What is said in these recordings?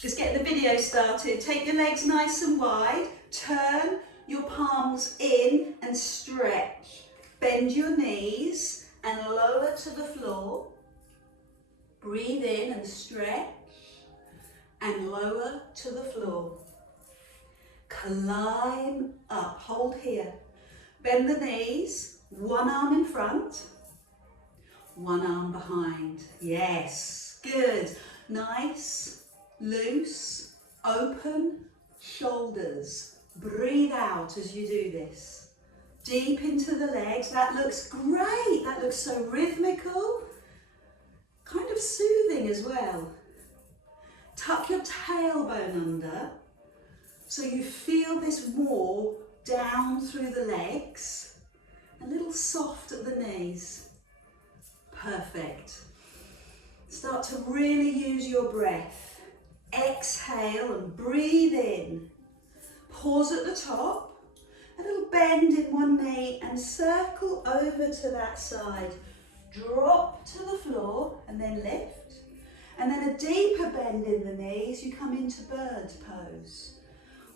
Just get the video started. Take your legs nice and wide. Turn your palms in and stretch. Bend your knees and lower to the floor. Breathe in and stretch and lower to the floor. Climb up, hold here. Bend the knees, one arm in front, one arm behind. Yes, good. Nice, loose, open shoulders. Breathe out as you do this. Deep into the legs. That looks great. That looks so rhythmical. Kind of soothing as well. Tuck your tailbone under so you feel this more down through the legs. A little soft at the knees. Perfect. Start to really use your breath. Exhale and breathe in. Pause at the top. A little bend in one knee and circle over to that side. Drop to the floor and then lift. And then a deeper bend in the knees. You come into bird's pose.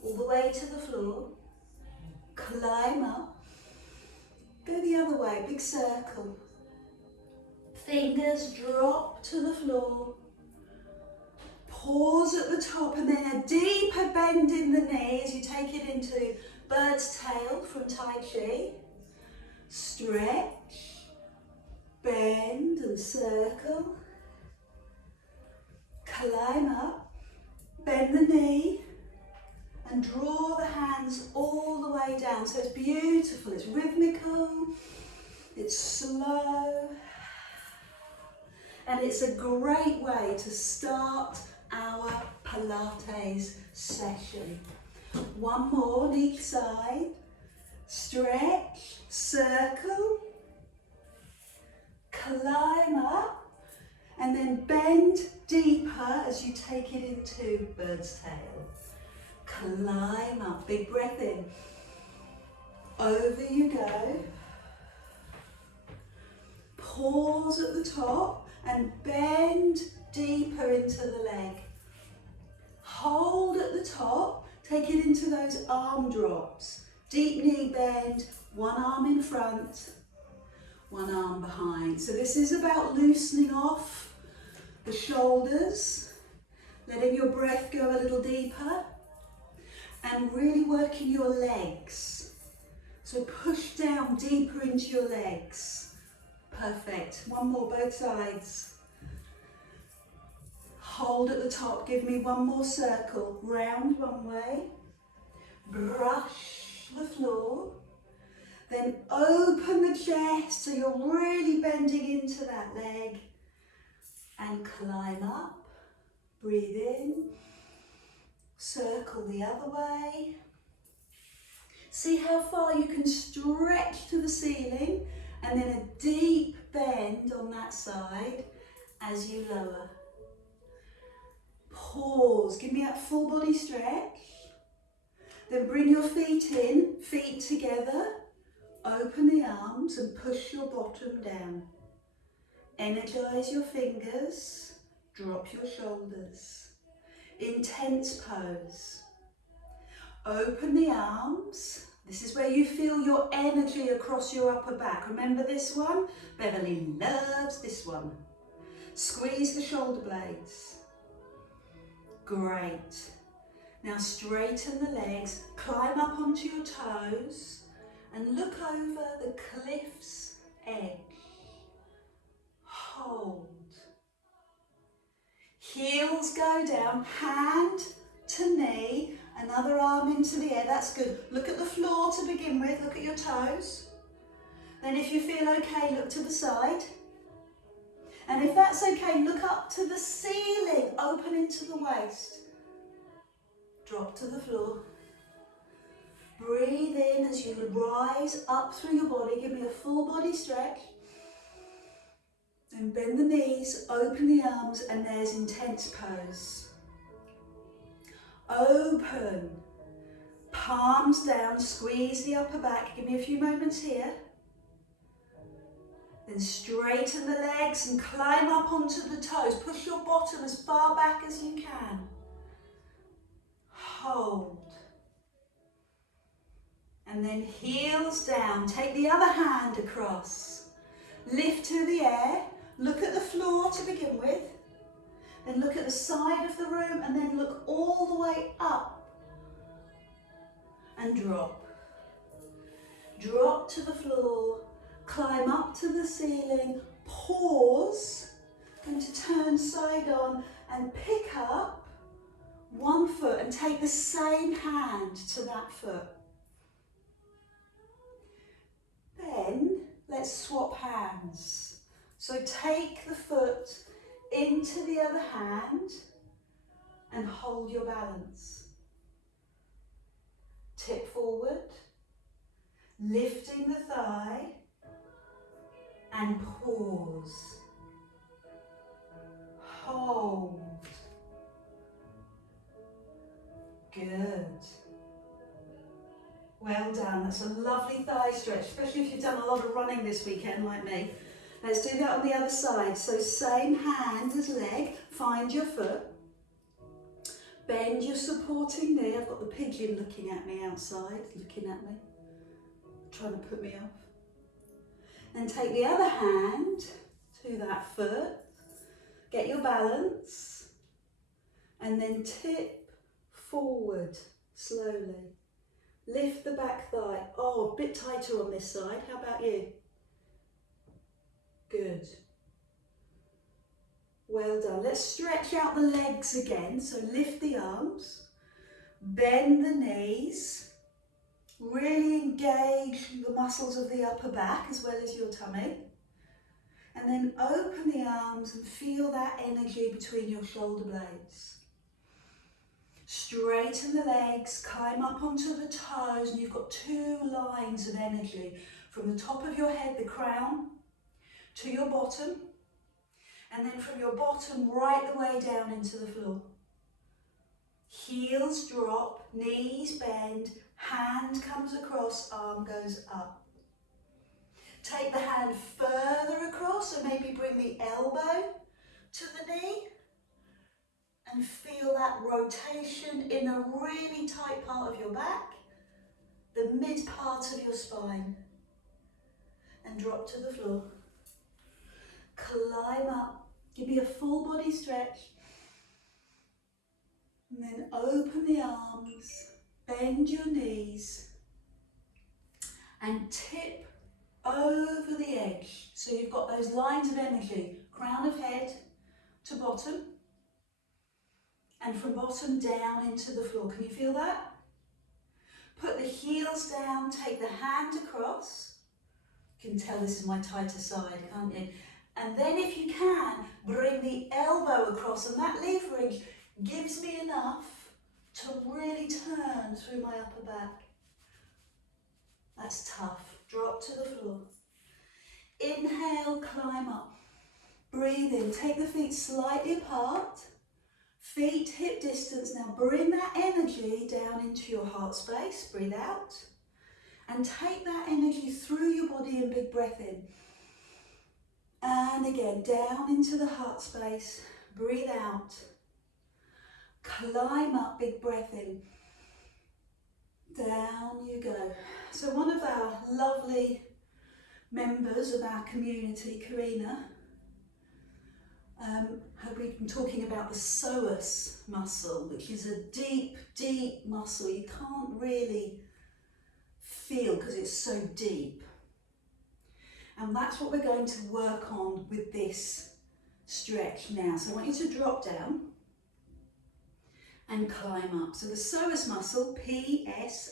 All the way to the floor. Climb up. Go the other way, big circle. Fingers drop to the floor. Pause at the top and then a deeper bend in the knees. You take it into bird's tail from Tai Chi. Stretch, bend and circle. Climb up, bend the knee and draw the hands all the way down. So it's beautiful, it's rhythmical, it's slow. And it's a great way to start our Pilates session. One more on each side. Stretch, circle, climb up, and then bend deeper as you take it into bird's tail. Climb up, big breath in. Over you go. Pause at the top. And bend deeper into the leg. Hold at the top, take it into those arm drops. Deep knee bend, one arm in front, one arm behind. So this is about loosening off the shoulders, letting your breath go a little deeper, and really working your legs. So push down deeper into your legs. Perfect. One more, both sides. Hold at the top. Give me one more circle. Round one way. Brush the floor. Then open the chest so you're really bending into that leg. And climb up. Breathe in. Circle the other way. See how far you can stretch to the ceiling. And then a deep bend on that side as you lower. Pause, give me that full body stretch. Then bring your feet in, feet together. Open the arms and push your bottom down. Energize your fingers, drop your shoulders. Intense pose. Open the arms. This is where you feel your energy across your upper back. Remember this one? Beverly loves this one. Squeeze the shoulder blades. Great. Now straighten the legs, climb up onto your toes and look over the cliff's edge. Hold. Heels go down, hand to knee. Another arm into the air, that's good. Look at the floor to begin with, look at your toes. Then if you feel okay, look to the side. And if that's okay, look up to the ceiling, open into the waist. Drop to the floor. Breathe in as you rise up through your body, give me a full body stretch. Then bend the knees, open the arms, and there's intense pose. Open, palms down, squeeze the upper back. Give me a few moments here. Then straighten the legs and climb up onto the toes. Push your bottom as far back as you can. hold. And then heels down, take the other hand across. Lift to the air, look at the floor to begin with. Then look at the side of the room and then look all the way up. And drop. Drop to the floor, climb up to the ceiling, pause, and to turn side on and pick up one foot and take the same hand to that foot. Then let's swap hands. So take the foot into the other hand and hold your balance. Tip forward, lifting the thigh and pause. Hold. Good. Well done. That's a lovely thigh stretch, especially if you've done a lot of running this weekend like me. Let's do that on the other side. So same hand as leg. Find your foot. Bend your supporting knee. I've got the pigeon looking at me outside, looking at me, trying to put me off. Then take the other hand to that foot. Get your balance. And then tip forward slowly. Lift the back thigh. Oh, a bit tighter on this side. How about you? Good. Well done. Let's stretch out the legs again. So lift the arms, bend the knees, really engage the muscles of the upper back as well as your tummy. And then open the arms and feel that energy between your shoulder blades. Straighten the legs, climb up onto the toes, and you've got two lines of energy from the top of your head, the crown, to your bottom, and then from your bottom right the way down into the floor. Heels drop, knees bend, hand comes across, arm goes up. Take the hand further across, so maybe bring the elbow to the knee. And feel that rotation in a really tight part of your back, the mid part of your spine. And drop to the floor. Climb up, give me a full body stretch. And then open the arms, bend your knees, and tip over the edge. So you've got those lines of energy, crown of head to bottom. And from bottom down into the floor. Can you feel that? Put the heels down, take the hand across. You can tell this is my tighter side, can't you? And then if you can, bring the elbow across, and that leverage gives me enough to really turn through my upper back. That's tough. Drop to the floor. Inhale, climb up. Breathe in, take the feet slightly apart. Feet hip distance. Now bring that energy down into your heart space. Breathe out. And take that energy through your body and big breath in. And again, down into the heart space. Breathe out. Climb up, big breath in. Down you go. So one of our lovely members of our community, Karina, we've been talking about the psoas muscle, which is a deep, deep muscle you can't really feel because it's so deep. And that's what we're going to work on with this stretch now. So I want you to drop down and climb up. So the psoas muscle, P-S-O-A-S.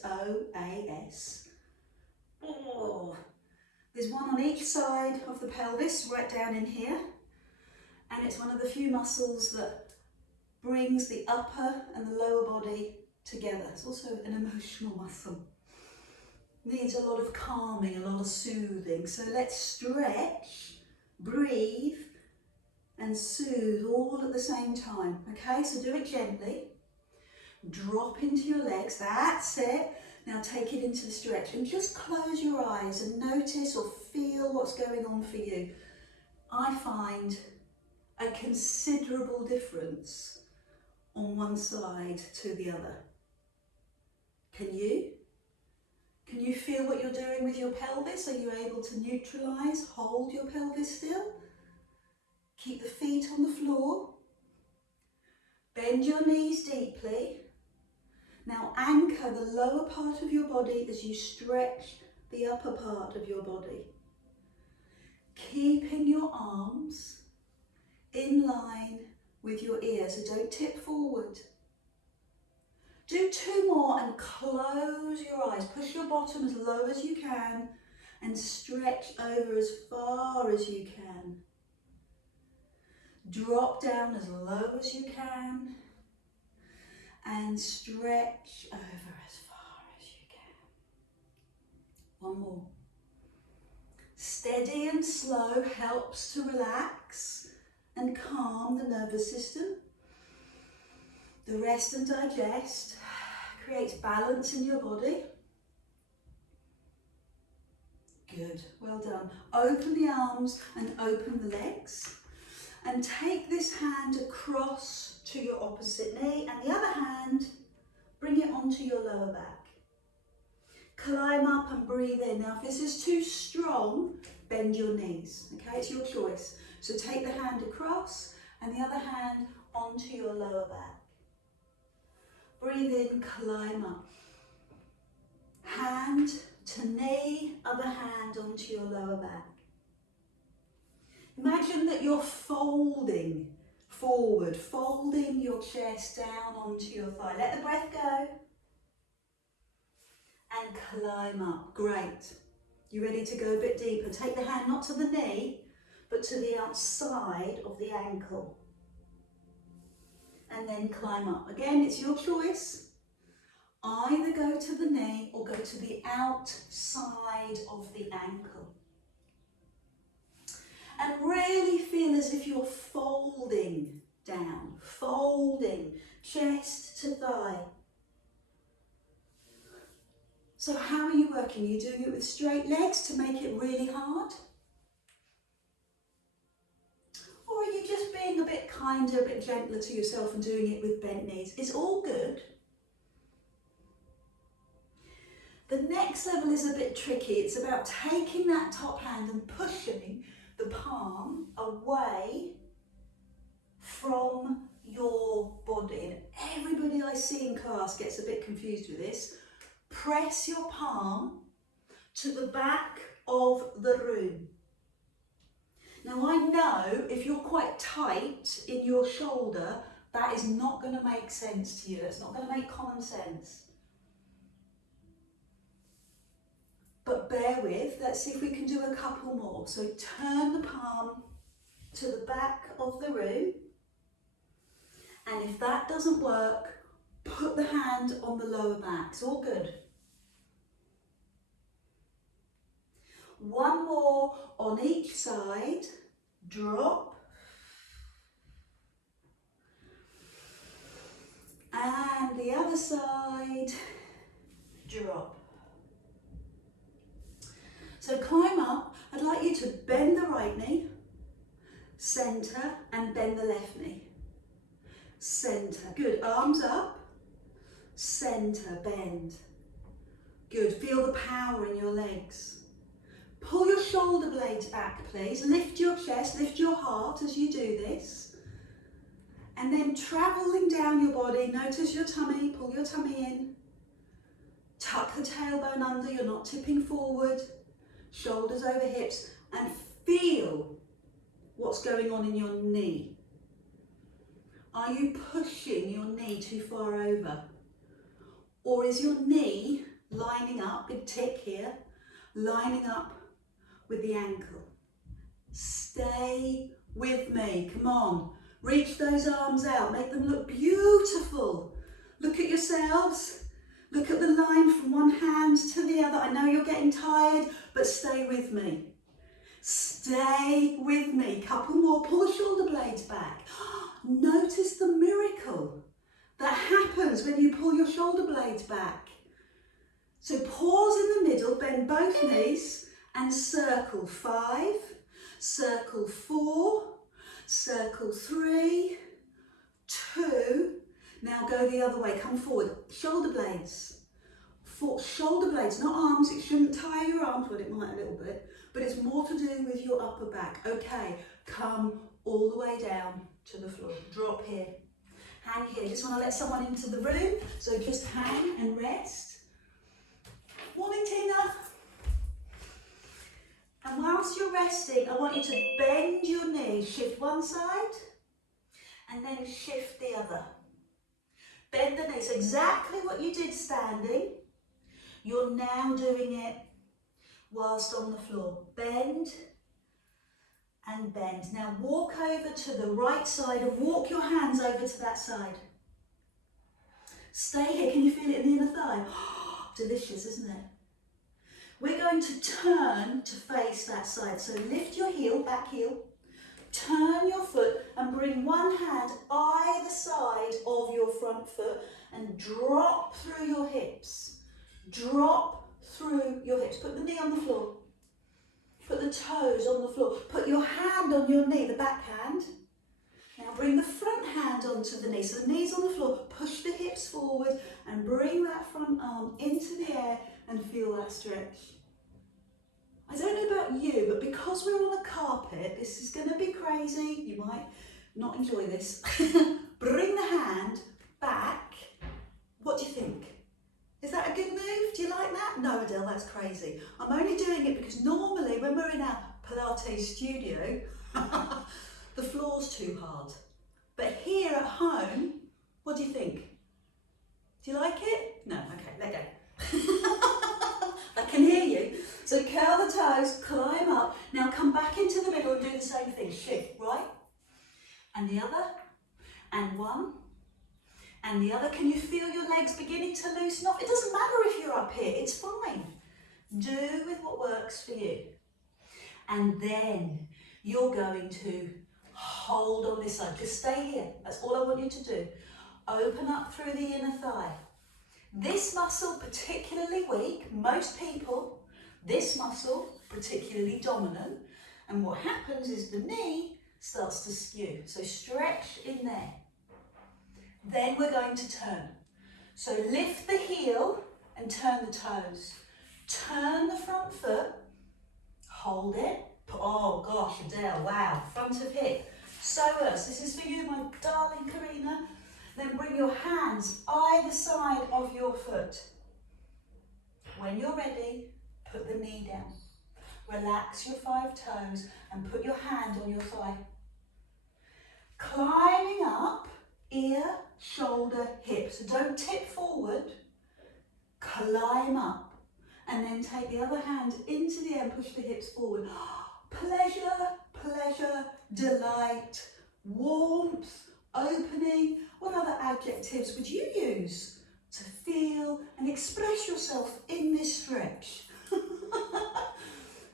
Oh, there's one on each side of the pelvis, right down in here. And it's one of the few muscles that brings the upper and the lower body together. It's also an emotional muscle. Needs a lot of calming, a lot of soothing. So let's stretch, breathe, and soothe all at the same time. Okay, so do it gently. Drop into your legs, that's it. Now take it into the stretch and just close your eyes and notice or feel what's going on for you. I find a considerable difference on one side to the other. Can you? Can you feel what you're doing with your pelvis? Are you able to neutralise, hold your pelvis still? Keep the feet on the floor. Bend your knees deeply. Now anchor the lower part of your body as you stretch the upper part of your body. Keeping your arms in line with your ears, so don't tip forward. Do 2 more and close your eyes. Push your bottom as low as you can and stretch over as far as you can. Drop down as low as you can and stretch over as far as you can. 1 more. Steady and slow helps to relax and calm the nervous system. The rest and digest creates balance in your body. Good, well done. Open the arms and open the legs. And take this hand across to your opposite knee and the other hand, bring it onto your lower back. Climb up and breathe in. Now if this is too strong, bend your knees, okay? It's your choice. So take the hand across and the other hand onto your lower back. Breathe in, climb up. Hand to knee, other hand onto your lower back. Imagine that you're folding forward, folding your chest down onto your thigh. Let the breath go. And climb up. Great. You ready to go a bit deeper? Take the hand not to the knee, but to the outside of the ankle. And then climb up. Again, it's your choice. Either go to the knee or go to the outside of the ankle. And really feel as if you're folding down, folding, chest to thigh. So how are you working? Are you doing it with straight legs to make it really hard? Or are you just being a bit kinder, a bit gentler to yourself and doing it with bent knees? It's all good. The next level is a bit tricky. It's about taking that top hand and pushing the palm away from your body. And everybody I see in class gets a bit confused with this. Press your palm to the back of the room. Now I know if you're quite tight in your shoulder, that is not going to make sense to you. It's not going to make common sense. But bear with, let's see if we can do a couple more. So turn the palm to the back of the room. And if that doesn't work, put the hand on the lower back. It's all good. 1 more on each side. Drop. And the other side. Drop. So climb up. I'd like you to bend the right knee, centre, and bend the left knee. Centre. Good. Arms up. Centre. Bend. Good. Feel the power in your legs. Pull your shoulder blades back, please. Lift your chest, lift your heart as you do this. And then travelling down your body, notice your tummy, pull your tummy in. Tuck the tailbone under, you're not tipping forward. Shoulders over hips, and feel what's going on in your knee. Are you pushing your knee too far over? Or is your knee lining up, big tick here, lining up with the ankle? Stay with me, come on. Reach those arms out, make them look beautiful. Look at yourselves. Look at the line from one hand to the other. I know you're getting tired, but stay with me. Stay with me. Couple more. Pull the shoulder blades back. Notice the miracle that happens when you pull your shoulder blades back. So pause in the middle, bend both knees and circle 5, circle 4, circle 3, 2. Now go the other way, come forward, shoulder blades. for shoulder blades, not arms. It shouldn't tire your arms, well it might a little bit, but it's more to do with your upper back. Okay, come all the way down to the floor. Drop here. Hang here. Just want to let someone into the room, so just hang and rest. Morning, Tina. And whilst you're resting, I want you to bend your knees. Shift one side and then shift the other. Bend the knees. Exactly what you did standing, you're now doing it whilst on the floor. Bend and bend. Now walk over to the right side and walk your hands over to that side. Stay here. Can you feel it in the inner thigh? Delicious, isn't it? We're going to turn to face that side. So lift your heel, back heel. Turn your foot and bring one hand either side of your front foot and drop through your hips. Drop through your hips. Put the knee on the floor. Put the toes on the floor. Put your hand on your knee, the back hand. Now bring the front hand onto the knee. So the knee's on the floor. Push the hips forward and bring that front arm into the air and feel that stretch. I don't know about you, but because we're on a carpet, this is going to be crazy. You might not enjoy this. Bring the hand back. What do you think? Is that a good move? Do you like that? No, Adele, that's crazy. I'm only doing it because normally when we're in our Pilates studio, the floor's too hard. But here at home, what do you think? Do you like it? No, okay, let go. I can hear you. So curl the toes, climb up. Now come back into the middle and do the same thing. Shift, right? And the other. And one. And the other. Can you feel your legs beginning to loosen off? It doesn't matter if you're up here. It's fine. Do with what works for you. And then you're going to hold on this side. Just stay here. That's all I want you to do. Open up through the inner thigh. This muscle particularly weak, most people, this muscle particularly dominant, and what happens is the knee starts to skew. So stretch in there. Then we're going to turn. So lift the heel and turn the toes. Turn the front foot, hold it. Oh gosh, Adele, wow, front of hip. Psoas, this is for you, my darling Karina. Then bring your hands either side of your foot. When you're ready, put the knee down. Relax your 5 toes and put your hand on your thigh. Climbing up, ear, shoulder, hip. So don't tip forward. Climb up. And then take the other hand into the air and push the hips forward. Pleasure, pleasure, delight, warmth, opening. What other adjectives would you use to feel and express yourself in this stretch?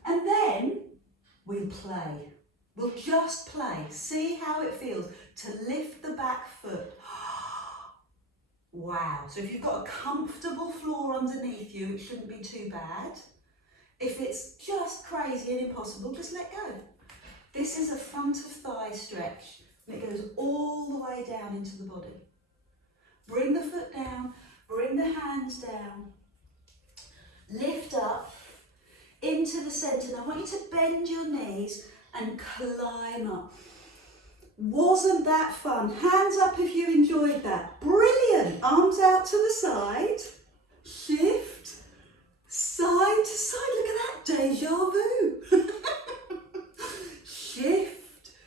And then we'll play. We'll just play. See how it feels to lift the back foot. Wow. So if you've got a comfortable floor underneath you, it shouldn't be too bad. If it's just crazy and impossible, just let go. This is a front of thigh stretch. And it goes all the way down into the body. Bring the foot down, bring the hands down, lift up into the centre. Now I want you to bend your knees and climb up. Wasn't that fun? Hands up if you enjoyed that. Brilliant. Arms out to the side. Shift. Side to side. Look at that. Deja vu. Shift.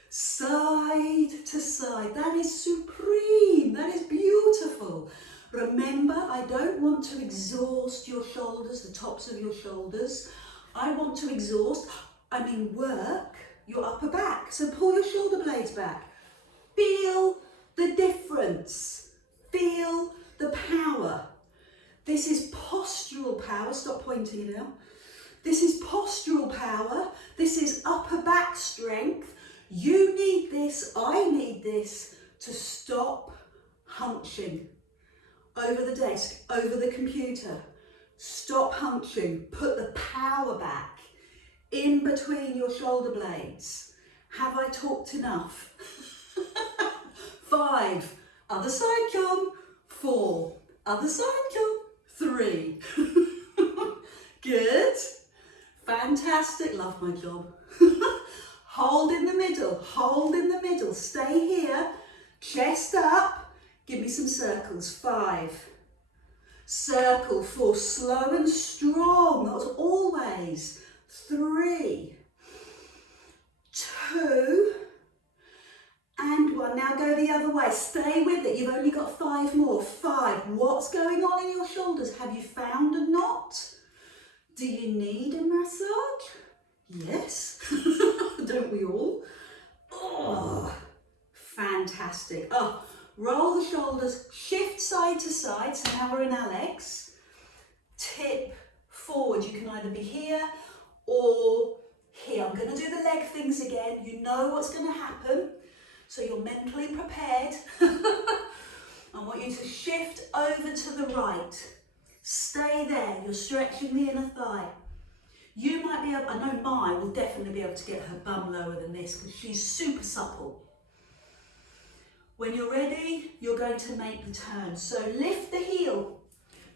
Side to side. That is supreme. That is beautiful. Remember, I don't want to exhaust your shoulders, the tops of your shoulders. I want to work your upper back. So pull your shoulder blades back. Feel the difference. Feel the power. This is postural power. Stop pointing it out. This is postural power. This is upper back strength. You need this, I need this to stop hunching over the desk, over the computer. Stop hunching. Put the power back in between your shoulder blades. Have I talked enough? 5. Other side jump. 4. Other side jump. 3. Good. Fantastic. Love my job. Hold in the middle. Hold in the middle. Stay here. Chest up. Give me some circles. 5. Circle. 4. Slow and strong. That was always. 3. 2. And 1. Now go the other way. Stay with it. You've only got 5 more. 5. What's going on in your shoulders? Have you found a knot? Do you need a massage? Yes. Don't we all? Oh, fantastic. Oh, roll the shoulders, shift side to side. So now we're in our legs. Tip forward. You can either be here or here. I'm going to do the leg things again. You know what's going to happen. So you're mentally prepared. I want you to shift over to the right. Stay there. You're stretching the inner thigh. You might be able, I know Mai will definitely be able to get her bum lower than this because she's super supple. When you're ready, you're going to make the turn. So lift the heel,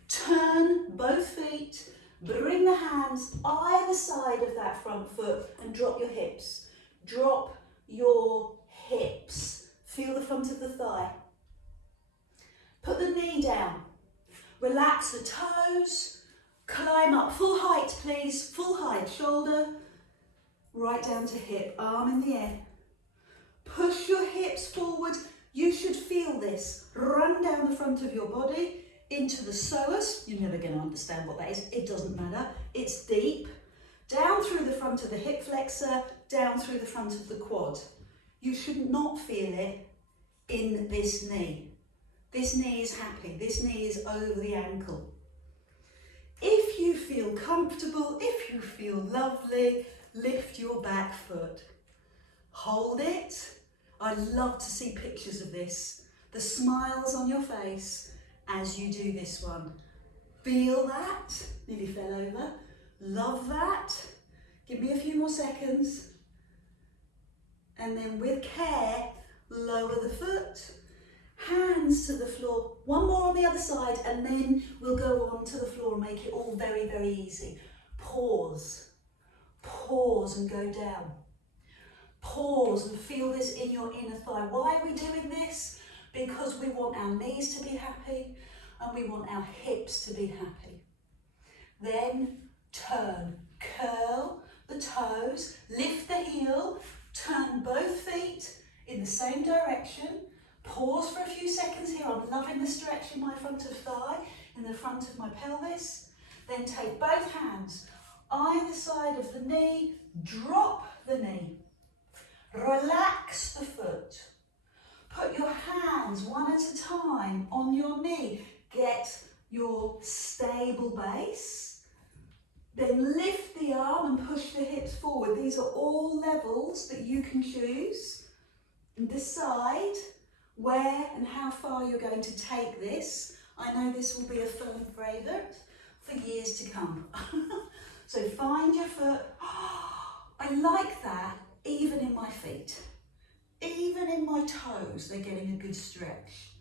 turn both feet, bring the hands either side of that front foot and drop your hips. Drop your hips. Feel the front of the thigh. Put the knee down. Relax the toes. Climb up, full height please, full height, shoulder, right down to hip, arm in the air. Push your hips forward, you should feel this. Run down the front of your body into the psoas. You're never going to understand what that is, it doesn't matter. It's deep. Down through the front of the hip flexor, down through the front of the quad. You should not feel it in this knee. This knee is happy, this knee is over the ankle. If you feel comfortable, if you feel lovely, lift your back foot. Hold it. I love to see pictures of this. The smiles on your face as you do this one. Feel that. Nearly fell over. Love that. Give me a few more seconds. And then with care, lower the foot. Hands to the floor, one more on the other side, and then we'll go on to the floor and make it all very, very easy. Pause, pause and go down. Pause and feel this in your inner thigh. Why are we doing this? Because we want our knees to be happy and we want our hips to be happy. Then turn, curl the toes, lift the heel, turn both feet in the same direction. Pause for a few seconds here. I'm loving the stretch in my front of thigh, in the front of my pelvis. Then take both hands either side of the knee, drop the knee. Relax the foot. Put your hands one at a time on your knee. Get your stable base. Then lift the arm and push the hips forward. These are all levels that you can choose. And decide where and how far you're going to take this. I know this will be a firm favourite for years to come. So find your foot. I like that even in my feet. Even in my toes, they're getting a good stretch.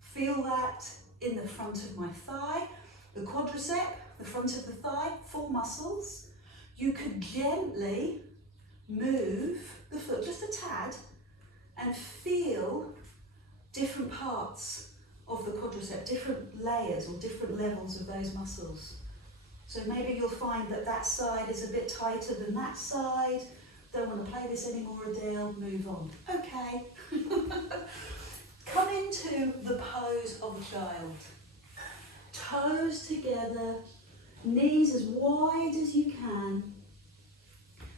Feel that in the front of my thigh, the quadricep, the front of the thigh, 4 muscles. You could gently move the foot just a tad and feel different parts of the quadricep, different layers or different levels of those muscles. So maybe you'll find that that side is a bit tighter than that side. Don't want to play this anymore, Adele, move on. Okay. Come into the pose of a child. Toes together, knees as wide as you can,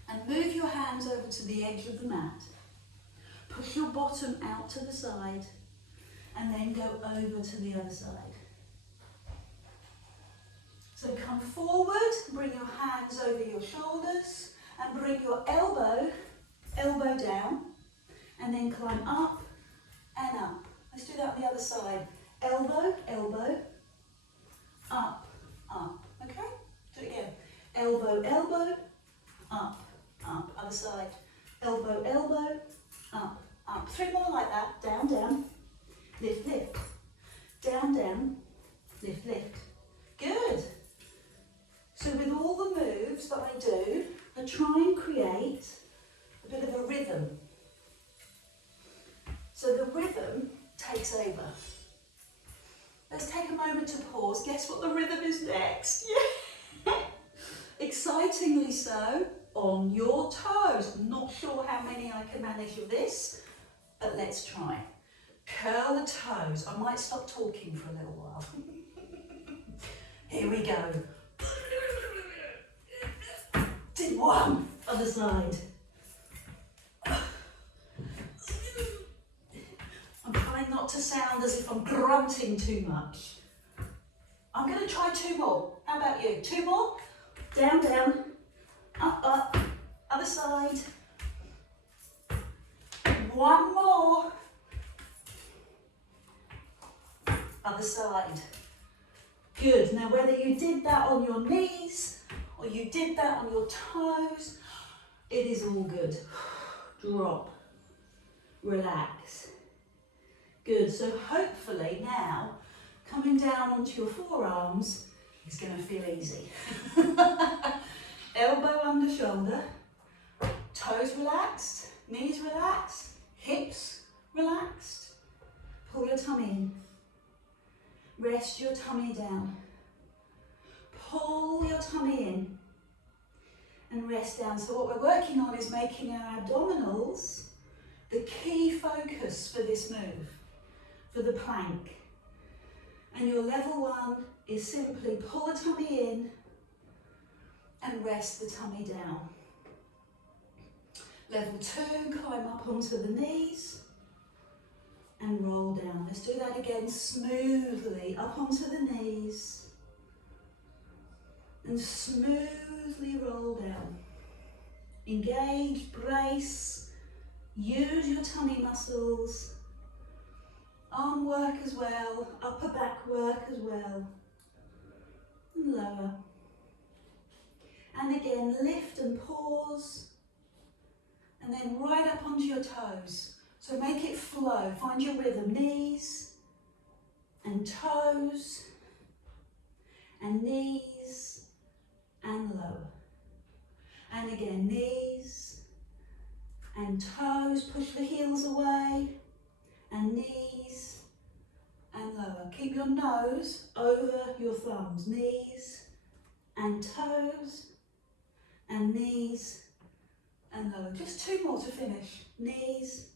and move your hands over to the edge of the mat. Push your bottom out to the side and then go over to the other side. So come forward, bring your hands over your shoulders and bring your elbow down and then climb up and up. Let's do that on the other side. Elbow, elbow, up, up. Okay? Do it again. Elbow, elbow, up, up. Other side. Elbow, elbow, up, up. 3 more like that. Down, down. Lift, lift. Down, down. Lift, lift. Good. Let's take a moment to pause. Guess what the rhythm is next? Yeah. Excitingly so, on your toes. I'm not sure how many I can manage of this, but let's try. Curl the toes. I might stop talking for a little while. Here we go. Did one. Other side. I'm trying not to sound as if I'm grunting too much. I'm going to try 2 more. How about you? 2 more? Down, down. Up, up. Other side. 1 more. Other side. Good. Now whether you did that on your knees or you did that on your toes, it is all good. Drop. Relax. Good. So hopefully now coming down onto your forearms is going to feel easy. Elbow under shoulder. Toes relaxed. Knees relaxed. Hips relaxed. Pull your tummy in. Rest your tummy down. Pull your tummy in and rest down. So what we're working on is making our abdominals the key focus for this move, for the plank. And your level 1 is simply pull the tummy in and rest the tummy down. Level 2, climb up onto the knees and roll down. Let's do that again smoothly, up onto the knees and smoothly roll down. Engage, brace, use your tummy muscles, arm work as well, upper back work as well, and lower. And again, lift and pause, and then right up onto your toes. So make it flow, find your rhythm, knees and toes and knees and lower. And again, knees and toes, push the heels away and knees and lower. Keep your nose over your thumbs, knees and toes and knees and lower. Just 2 more to finish, knees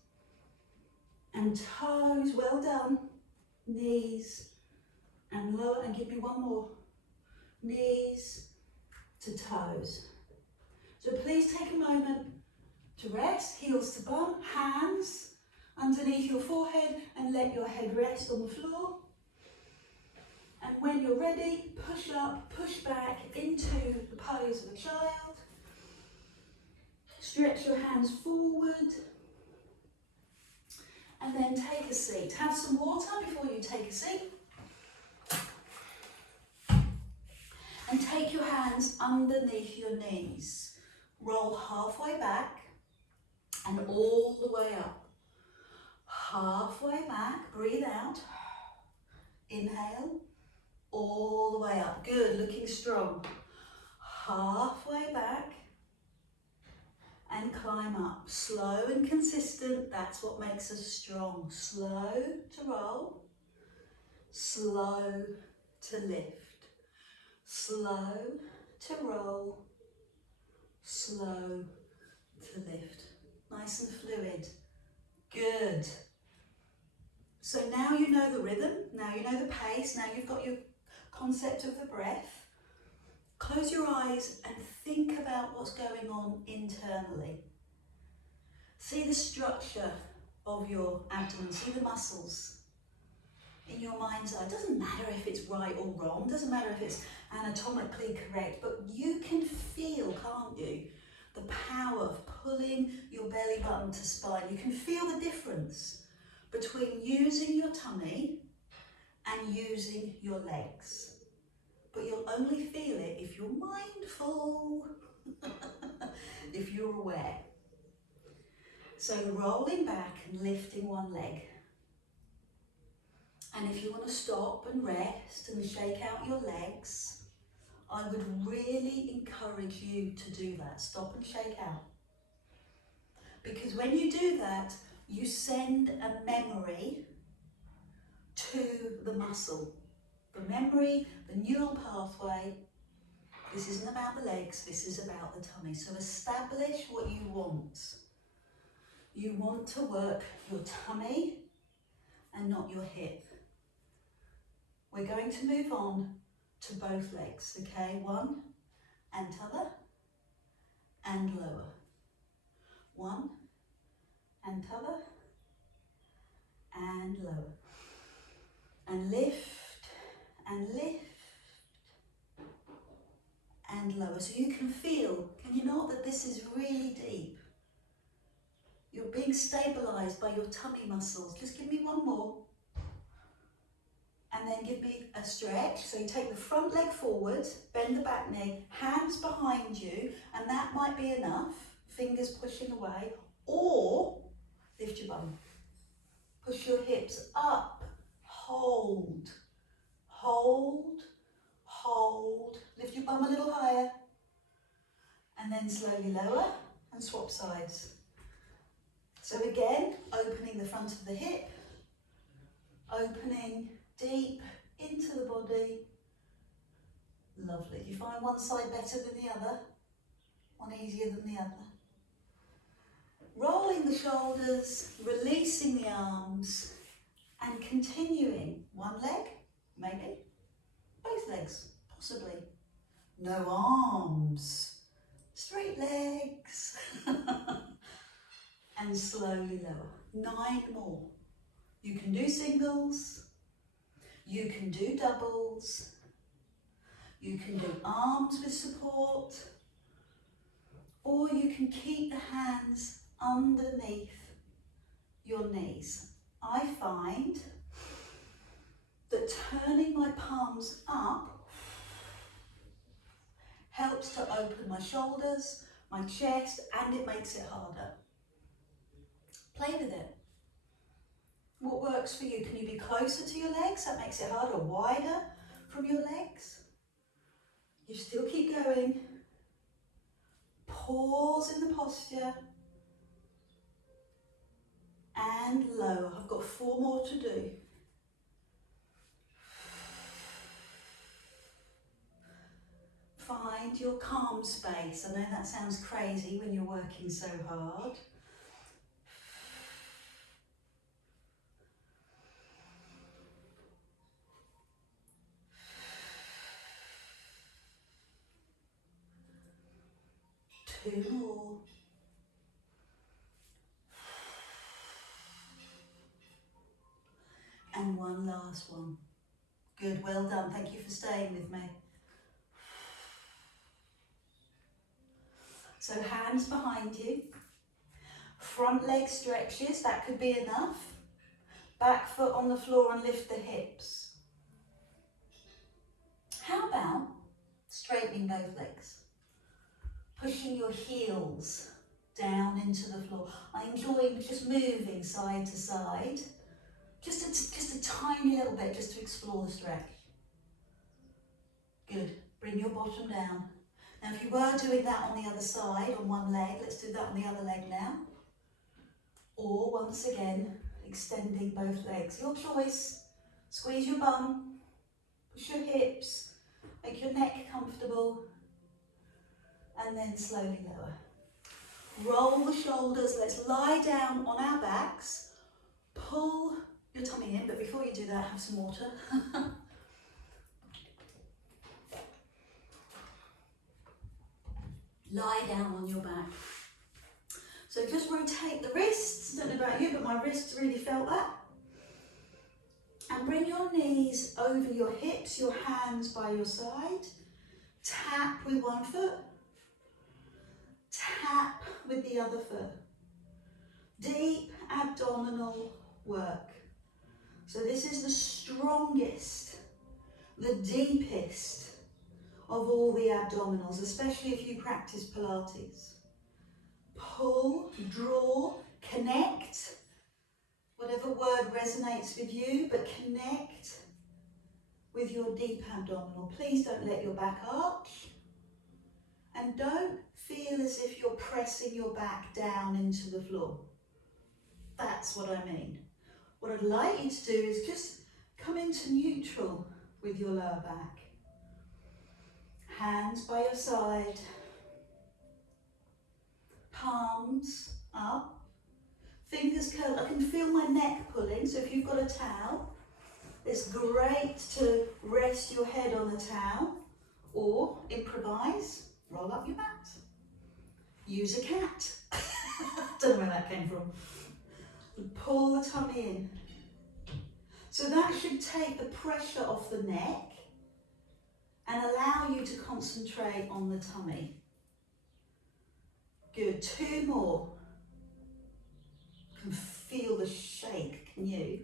and toes, well done, knees and lower, and give me 1 more, knees to toes. So please take a moment to rest, heels to bum, hands underneath your forehead and let your head rest on the floor. And when you're ready, push up, push back into the pose of a child. Stretch your hands forward. And then take a seat. Have some water before you take a seat. And take your hands underneath your knees. Roll halfway back and all the way up. Halfway back, breathe out. Inhale, all the way up. Good, looking strong. Halfway back. And climb up, slow and consistent, that's what makes us strong. Slow to roll, slow to lift, slow to roll, slow to lift. Nice and fluid, good. So now you know the rhythm, now you know the pace, now you've got your concept of the breath. Close your eyes and think about what's going on internally. See the structure of your abdomen, see the muscles in your mind's eye. It doesn't matter if it's right or wrong, doesn't matter if it's anatomically correct, but you can feel, can't you, the power of pulling your belly button to spine. You can feel the difference between using your tummy and using your legs. But you'll only feel it if you're mindful, if you're aware. So rolling back and lifting one leg. And if you want to stop and rest and shake out your legs, I would really encourage you to do that. Stop and shake out. Because when you do that, you send a memory to the muscle. The memory, the neural pathway. This isn't about the legs, this is about the tummy. So establish what you want. You want to work your tummy and not your hip. We're going to move on to both legs, okay? One and t'other and lower. One and t'other and lower. And lift and lift and lower. So you can feel, can you not, that this is really deep? You're being stabilised by your tummy muscles. Just give me one more. And then give me a stretch. So you take the front leg forward, bend the back knee, hands behind you, and that might be enough. Fingers pushing away. Or lift your bum. Push your hips up. Hold. Hold. Hold. Lift your bum a little higher. And then slowly lower and swap sides. So again, opening the front of the hip, opening deep into the body. Lovely. Do you find one side better than the other? One easier than the other? Rolling the shoulders, releasing the arms, and continuing. One leg, maybe. Both legs, possibly. No arms. Straight legs. And slowly lower. 9 more. You can do singles. You can do doubles. You can do arms with support. Or you can keep the hands underneath your knees. I find that turning my palms up helps to open my shoulders, my chest, and it makes it harder. Play with it. What works for you? Can you be closer to your legs? That makes it harder. Wider from your legs. You still keep going. Pause in the posture. And lower. I've got 4 more to do. Find your calm space. I know that sounds crazy when you're working so hard. Two more. And one last one. Good, well done. Thank you for staying with me. So hands behind you. Front leg stretches, that could be enough. Back foot on the floor and lift the hips. How about straightening both legs? Pushing your heels down into the floor. I enjoy just moving side to side. Just a tiny little bit, just to explore the stretch. Good. Bring your bottom down. Now if you were doing that on the other side, on one leg, let's do that on the other leg now. Or once again, extending both legs. Your choice. Squeeze your bum, push your hips, make your neck comfortable, and then slowly lower. Roll the shoulders. Let's lie down on our backs. Pull your tummy in, but before you do that, have some water. Lie down on your back. So just rotate the wrists. I don't know about you, but my wrists really felt that. And bring your knees over your hips, your hands by your side. Tap with one foot. Tap with the other foot. Deep abdominal work. So this is the strongest, the deepest of all the abdominals, especially if you practice Pilates. Pull, draw, connect, whatever word resonates with you, but connect with your deep abdominal. Please don't let your back arch, and don't feel as if you're pressing your back down into the floor. That's what I mean. What I'd like you to do is just come into neutral with your lower back. Hands by your side. Palms up. Fingers curled. I can feel my neck pulling, so if you've got a towel, it's great to rest your head on the towel or improvise, roll up your mat. Use a cat. Don't know where that came from. Pull the tummy in. So that should take the pressure off the neck and allow you to concentrate on the tummy. Good, 2 more. Can feel the shake, can you?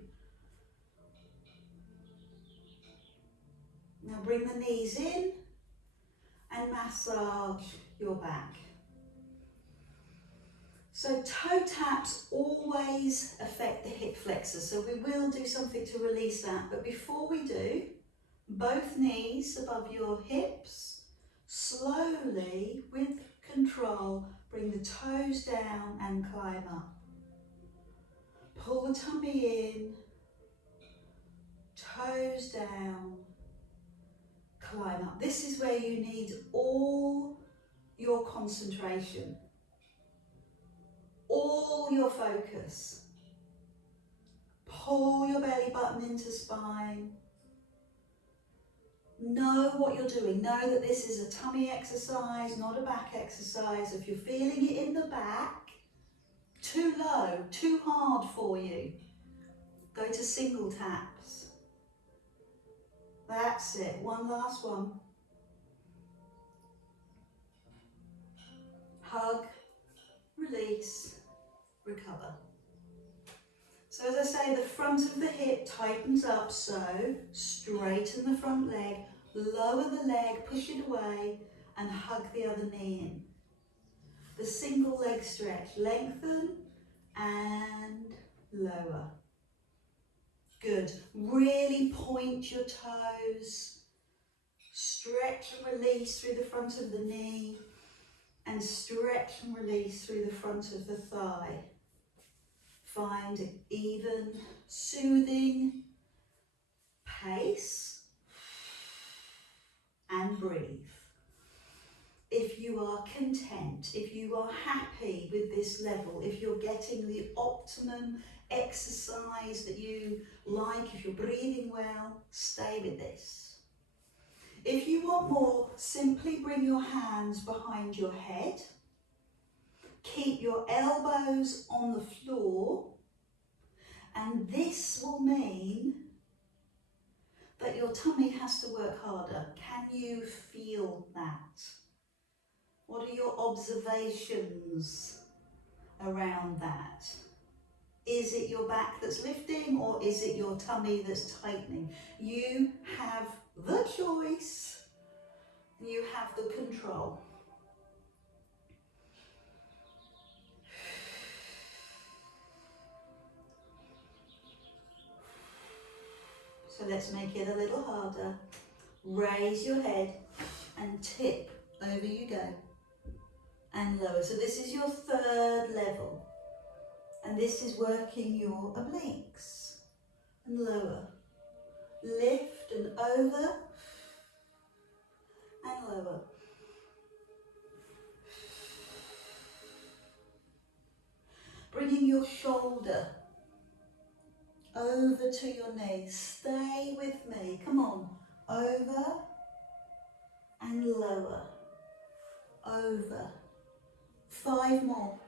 Now bring the knees in and massage your back. So toe taps always affect the hip flexors, so we will do something to release that, but before we do, both knees above your hips, slowly, with control, bring the toes down and climb up. Pull the tummy in, toes down, climb up. This is where you need all your concentration, all your focus. Pull your belly button into spine. Know what you're doing. Know that this is a tummy exercise, not a back exercise. If you're feeling it in the back, too low, too hard for you, go to single taps. That's it. One last one. Hug, release, recover. So as I say, the front of the hip tightens up, so straighten the front leg, lower the leg, push it away, and hug the other knee in. The single leg stretch, lengthen and lower. Good. Really point your toes, stretch and release through the front of the knee, and stretch and release through the front of the thigh. Find an even, soothing pace and breathe. If you are content, if you are happy with this level, if you're getting the optimum exercise that you like, if you're breathing well, stay with this. If you want more, simply bring your hands behind your head. Keep your elbows on the floor, and this will mean that your tummy has to work harder. Can you feel that? What are your observations around that? Is it your back that's lifting, or is it your tummy that's tightening? You have the choice, you have the control. So let's make it a little harder. Raise your head and tip, over you go, and lower. So this is your third level, and this is working your obliques, and lower. Lift and over, and lower. Bringing your shoulder over to your knees. Stay with me. Come on. Over and lower. Over. 5 more.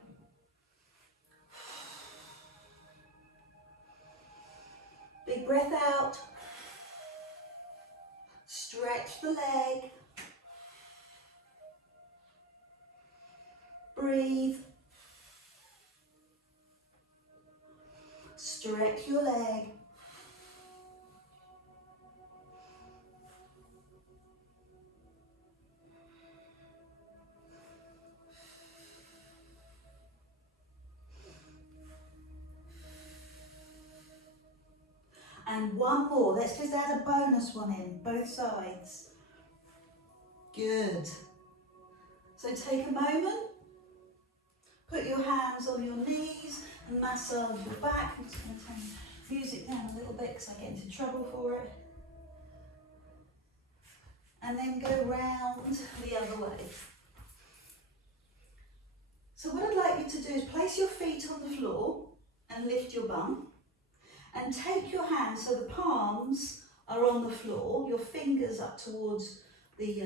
Big breath out. Stretch the leg. Breathe. Stretch your leg. And one more. Let's just add a bonus one in, both sides. Good. So take a moment. Put your hands on your knees and massage your back. I'm just going to turn the music down a little bit because I get into trouble for it. and then go round the other way. So what I'd like you to do is place your feet on the floor and lift your bum, and take your hands so the palms are on the floor, your fingers up towards the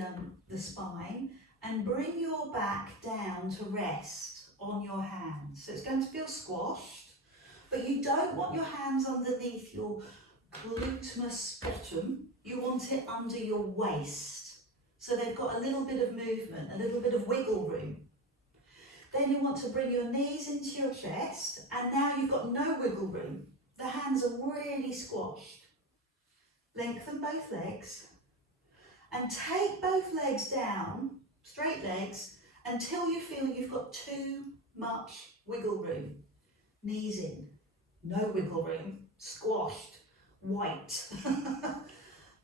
spine, and bring your back down to rest on your hands. So it's going to feel squashed, but you don't want your hands underneath your gluteus bottom. You want it under your waist. So they've got a little bit of movement, a little bit of wiggle room. Then you want to bring your knees into your chest, and now you've got no wiggle room. The hands are really squashed. Lengthen both legs and take both legs down, straight legs, until you feel you've got too much wiggle room. Knees in, no wiggle room, squashed, white.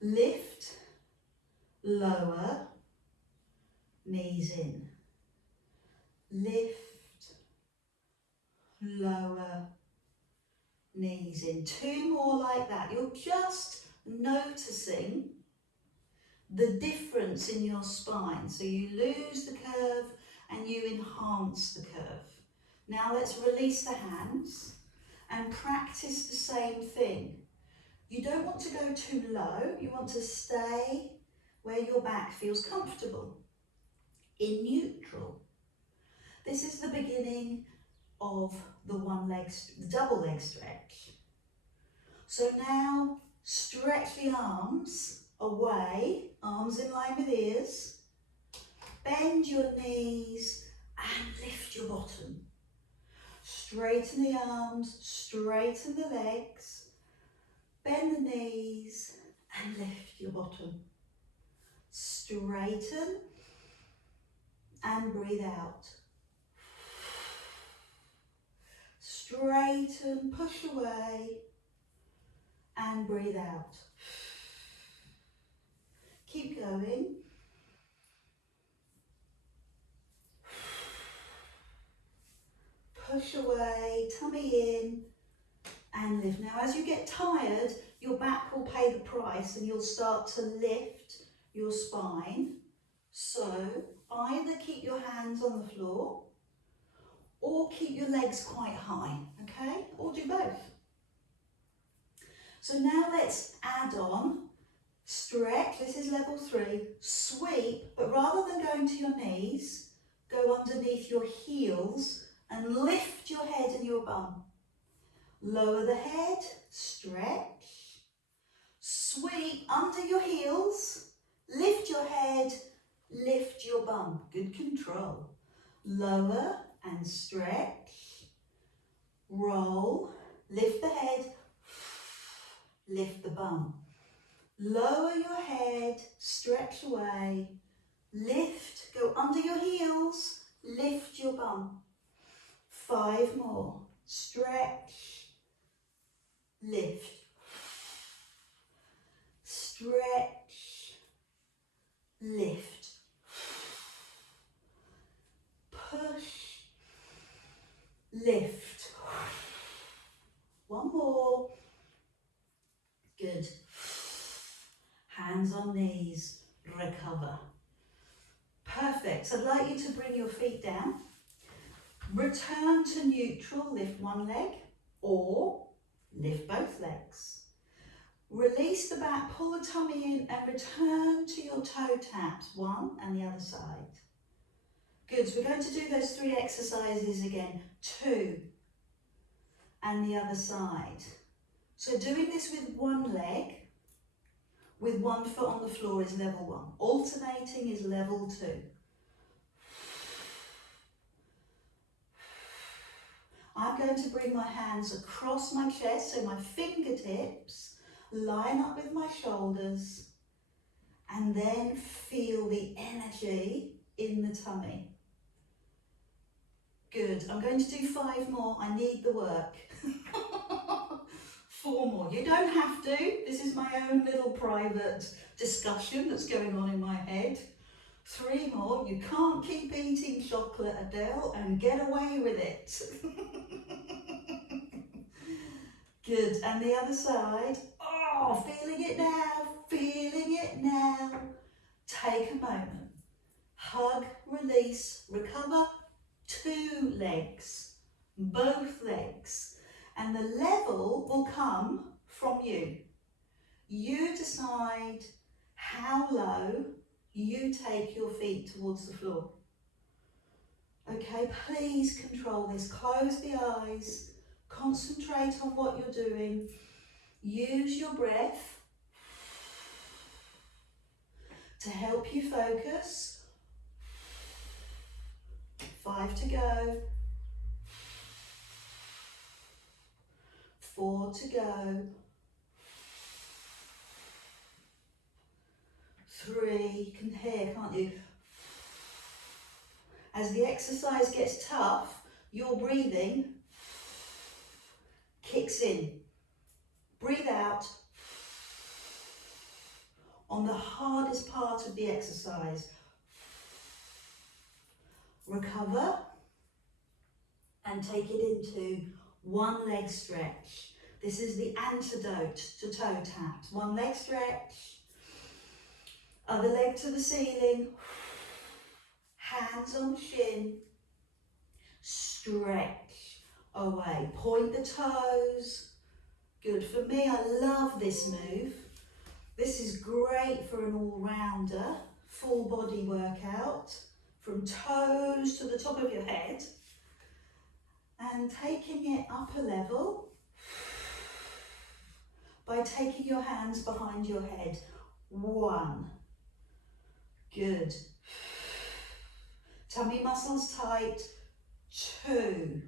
Lift, lower, knees in. Lift, lower, knees in. 2 more like that. You're just noticing the difference in your spine. So you lose the curve and you enhance the curve. Now let's release the hands and practice the same thing. You don't want to go too low. You want to stay where your back feels comfortable, in neutral. This is the beginning of the double leg stretch. So now stretch the arms away, arms in line with ears. Bend your knees and lift your bottom. Straighten the arms, straighten the legs. Bend the knees and lift your bottom. Straighten and breathe out. Straighten, push away and breathe out. Keep going. Push away, tummy in and lift. Now as you get tired, your back will pay the price and you'll start to lift your spine. So either keep your hands on the floor or keep your legs quite high, okay? Or do both. So now let's add on stretch. This is level 3. Sweep, but rather than going to your knees, go underneath your heels and lift your head and your bum. Lower the head, stretch. Sweep under your heels, lift your head, lift your bum. Good control. Lower and stretch. Roll, lift the head, lift the bum. Lower your head, stretch away, lift, go under your heels, lift your bum. 5 more. Stretch, lift, stretch, lift, push, lift. 1 more. Good. Hands on knees, recover. Perfect. So I'd like you to bring your feet down. Return to neutral, lift one leg or lift both legs. Release the back, pull the tummy in and return to your toe taps, one and the other side. Good, so we're going to do those 3 exercises again, 2 and the other side. So doing this with one leg, with one foot on the floor is level 1. Alternating is level 2. I'm going to bring my hands across my chest so my fingertips line up with my shoulders and then feel the energy in the tummy. Good. I'm going to do 5 more. I need the work. 4 more. You don't have to. This is my own little private discussion that's going on in my head. 3 more. You can't keep eating chocolate, Adele, and get away with it. Good. And the other side. Oh, feeling it now. Feeling it now. take a moment, hug, release, recover 2 legs, both legs, and the level will come from you. You decide how low you take your feet towards the floor. Okay, please control this. Close the eyes, concentrate on what you're doing, use your breath to help you focus. 5 to go. 4 to go. 3, you can hear, can't you? As the exercise gets tough, your breathing kicks in. Breathe out on the hardest part of the exercise. Recover and take it into 1 leg stretch. This is the antidote to toe taps. 1 leg stretch, other leg to the ceiling, hands on shin, stretch away, point the toes. Good. For me, I love this move. This is great for an all-rounder, full body workout, from toes to the top of your head, and taking it up a level by taking your hands behind your head. 1. Good. Tummy muscles tight. 2.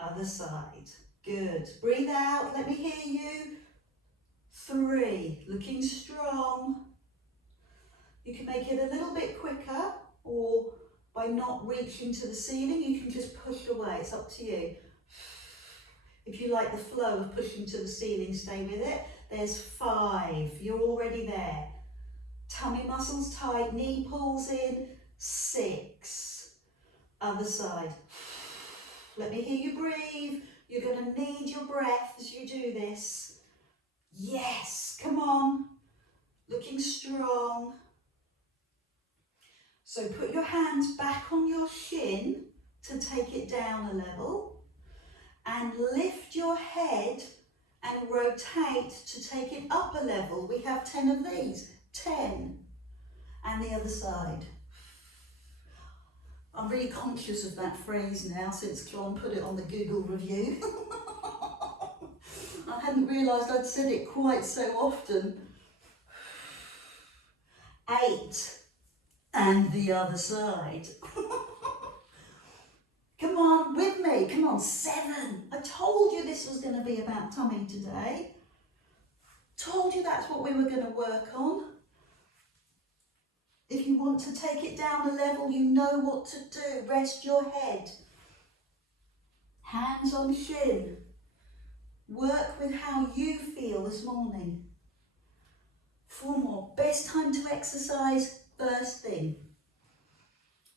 Other side. Good. Breathe out. Let me hear you. 3. Looking strong. You can make it a little bit quicker, or by not reaching to the ceiling, you can just push away. It's up to you. If you like the flow of pushing to the ceiling, stay with it. There's 5. You're already there. Tummy muscles tight, knee pulls in. 6. Other side. Let me hear you breathe. You're going to need your breath as you do this. Yes, come on. Looking strong. So put your hands back on your shin to take it down a level, and lift your head and rotate to take it up a level. We have 10 of these. 10. And the other side. I'm really conscious of that phrase now since John put it on the Google review. I hadn't realised I'd said it quite so often. 8. And the other side. Come on, with me. Come on, 7. I told you this was going to be about tummy today. Told you that's what we were going to work on. If you want to take it down a level, you know what to do. Rest your head. Hands on shin. Work with how you feel this morning. 4 more. Best time to exercise, first thing.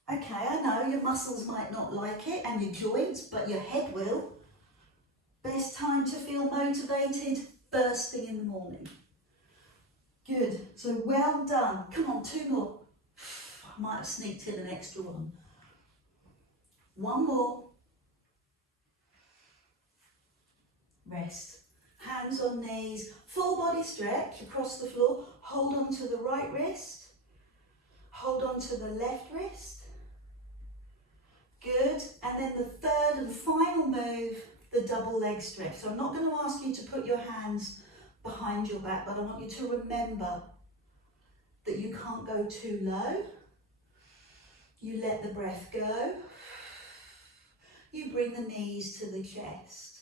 Okay, I know your muscles might not like it and your joints, but your head will. Best time to feel motivated, first thing in the morning. Good, so well done. Come on, 2 more. I might have sneaked in an extra one. 1 more. Rest. Hands on knees, full body stretch across the floor. Hold on to the right wrist. Hold on to the left wrist. Good. And then the third and final move, the double leg stretch. So I'm not going to ask you to put your hands behind your back, but I want you to remember that you can't go too low. You let the breath go. You bring the knees to the chest.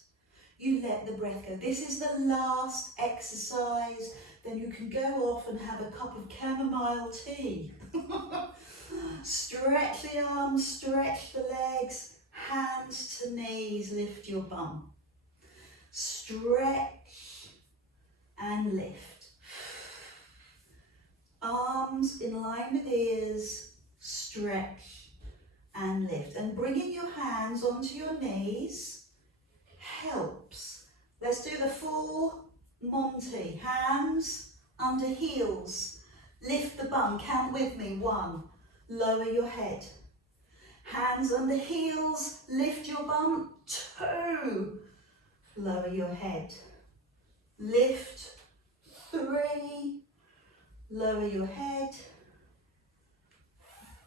You let the breath go. This is the last exercise. Then you can go off and have a cup of chamomile tea. Stretch the arms, stretch the legs, hands to knees, lift your bum. Stretch and lift. Arms in line with ears, stretch and lift. And bringing your hands onto your knees helps. Let's do the full Monty. Hands under heels. Lift the bum, count with me. 1, lower your head. Hands under heels, lift your bum. 2, lower your head. Lift. 3, lower your head.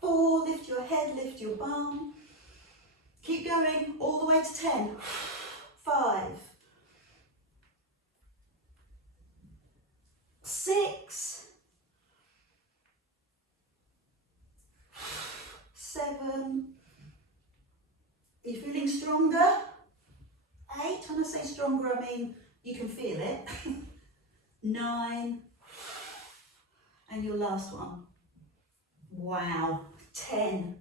4, lift your head, lift your bum. Keep going all the way to 10. 5, 6, 7. Are you feeling stronger? 8. When I say stronger, I mean you can feel it. 9. And your last one. Wow. 10.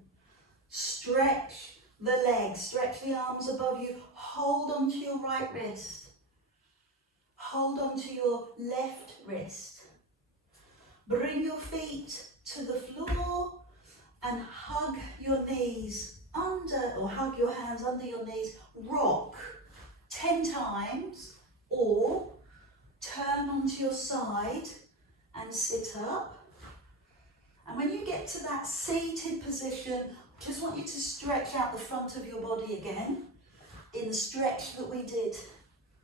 Stretch the legs, stretch the arms above you. Hold onto your right wrist. Hold onto your left wrist. Bring your feet to the floor and hug your knees under, or hug your hands under your knees. Rock 10 times, or turn onto your side and sit up. And when you get to that seated position, just want you to stretch out the front of your body again in the stretch that we did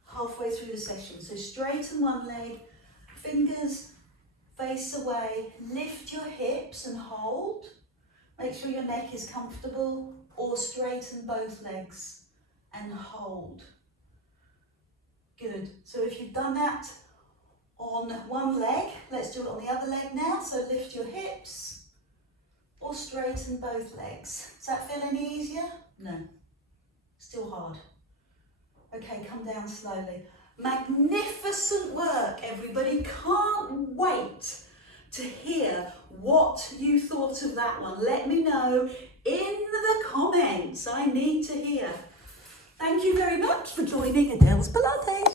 halfway through the session. So straighten one leg, fingers face away, lift your hips and hold. Make sure your neck is comfortable, or straighten both legs and hold. Good. So if you've done that on one leg, let's do it on the other leg now. So lift your hips or straighten both legs. Does that feel any easier? No. Still hard. Okay, come down slowly. Magnificent work, everybody. Can't wait to hear what you thought of that one. Let me know in the comments. I need to hear. Thank you very much for joining Adele's Pilates.